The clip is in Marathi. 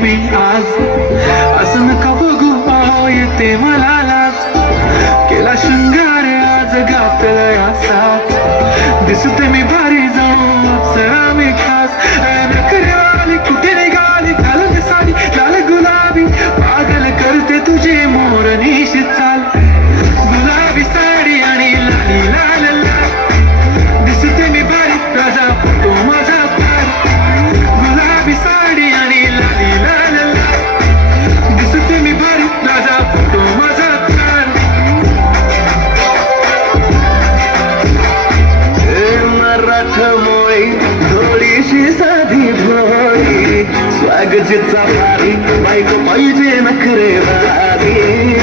मी आज असं नका बघू येते मला लाज केला शृंगार आज घातलाय असाच दिसते मी भारी जाऊन अप्सरा मी खास नखरेवाली कुठे निघाली घालून साडी लाल गुलाबी पागल करते तुझी मोरनीशी चाल गुलाबी साडी आणि लाली लाल लाल दिसते मी भारी राजा फोटो माझा गुलाबी साडी आणि लाली लाल लाल दिसते मी भारी राजा फोटो माझा मराठ मोळी थोडीशी साधी भोळी स्वागतीचा भारी बायको पाहिजे नखरे वारी